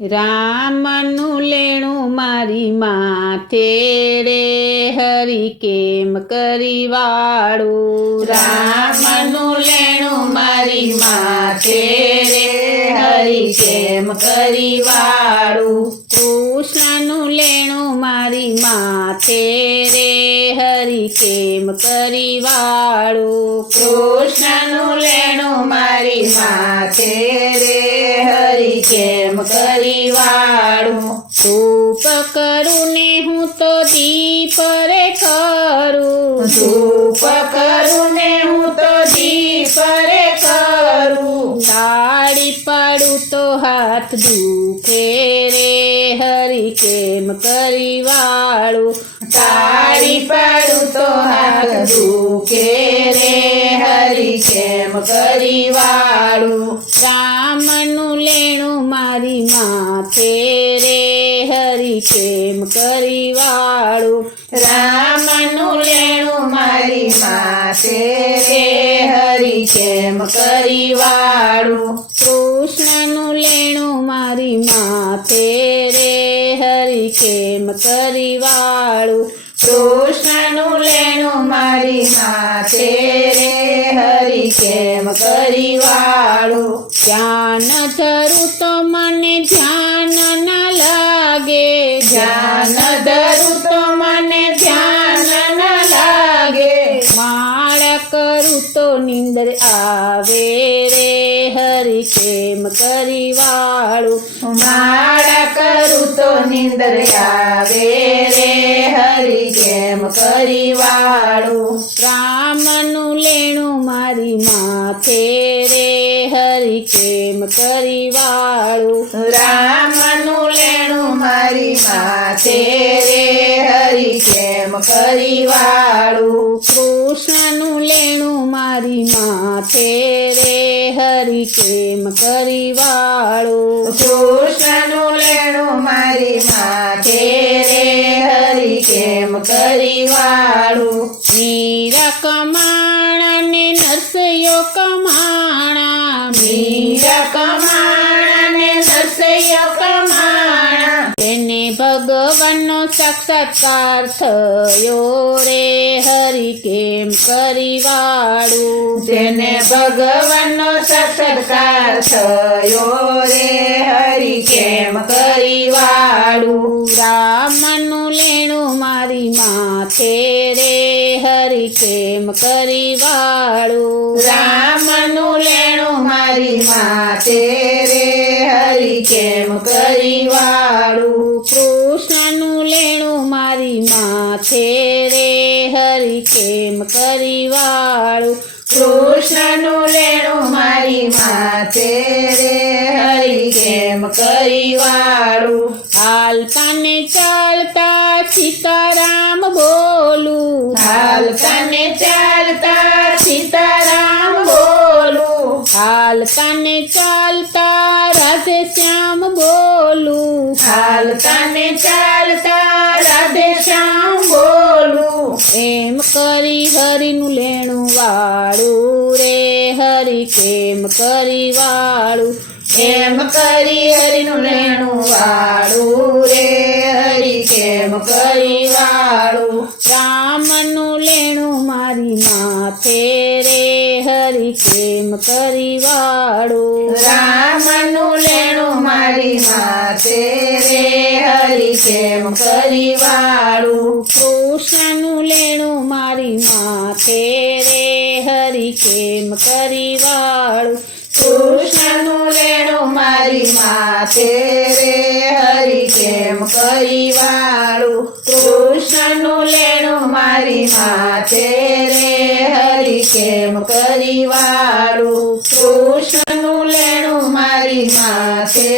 રામનું લેણું મારી માથે રે હરી કેમ કરી વાળું. રામનું લેણું મારી માથે રે હરી કેમ કરી વાળું. કૃષ્ણનું લેણું મારી માથે રે હરી કેમ કરી વાળું. કૃષ્ણનું લેણું મારી માથે રે હરી કેમ કરી વાળું. ધૂપ કરું ને હું તો દીપ રે કરું. ધૂપ કરું ને હું તો દીપ રે કરું. તાળી પાડું તો હાથ દુખે રે હરી કેમ કરી વાળું. તાળી પાડું તો હાથ દુખે રે હરી કેમ કરી વાળું. રામનું લેણું મારી માથે રે હરી કેમ કરી વાળું. રામનું લેણું મારી માથે રે હરી કેમ કરી વાળું. કૃષ્ણનું લેણું મારી માથે રે હરી કેમ કરી વાળું. કૃષ્ણનું લેણું મારી માથે રે હરી કેમ કરી વાળું. ધ્યાન ધરું તો મને ધ્યાન ના લાગે. ધ્યાન ધરું તો મને ધ્યાન ન લાગે. માળા કરું તો નિંદર આવે રે હરી કેમ કરી વાળું. માળા કરું તો નિંદર આવે રે હરી કેમ કરી વાળું. રામનું લેણું મારી માથે રે હરી કેમ કરી વાળું. રામનું લેણું મારી માથે રે હરી કેમ કરી વાળું. કૃષ્ણનું લેણું મારી માથે રે હરી કેમ કરી વાળું. કૃષ્ણનું લેણું મારી માથે રે હરી કેમ કરી વાળું. મીરા કમાણા ને નરસૈયો કમાણા. મીરા કમાણા ને નરસૈયો કમાણા. તેને ભગવાનનો સાક્ષાત્કાર થયો રે હરી કેમ કરી વાળું. તેને ભગવાનનો સાક્ષાત્કાર થયો રે હરી કેમ કરી વાળું. રામનું લેણું મારી માથે રે હરી કેમ કરી વાળું. રામનું લેણું મારી માથે રે હરી કેમ કરી વાળું. કૃષ્ણનું લેણું મારી માથે રે હરી કેમ કરી વાળું. કૃષ્ણનું લેણું મારી માથે રે હરી કેમ કરી વાળું. હાલ પાને ચાલતા સીતારામ બોલું. હાલતા ને ચાલતા સીતારામ બોલું. હાલતા ને ચાલતા રાધે શ્યામ બોલું. હાલતા ને ચાલતા રાધે શ્યામ બોલું. એમ કરી હરીનું લેણું વાળું રે હરી કેમ કરી વાળું. એમ કરી હરીનું લેણું વાળું રે હરી કેમ કરી વાળું. રામનું લેણું મારી માથે રે હરી કેમ કરી વાળું. રામનું લેણું મારી માથે રે હરી કેમ કરી વાળું. કૃષ્ણનું લેણું મારી માથે રે હરી કેમ કરી વાળું. કૃષ્ણનું લેણું મારી માથે રે હરી કેમ કરી વાળું. કૃષ્ણનું લેણું મારી માથે રે હરી કેમ કરી વાળું. કૃષ્ણનું લેણું મારી માથે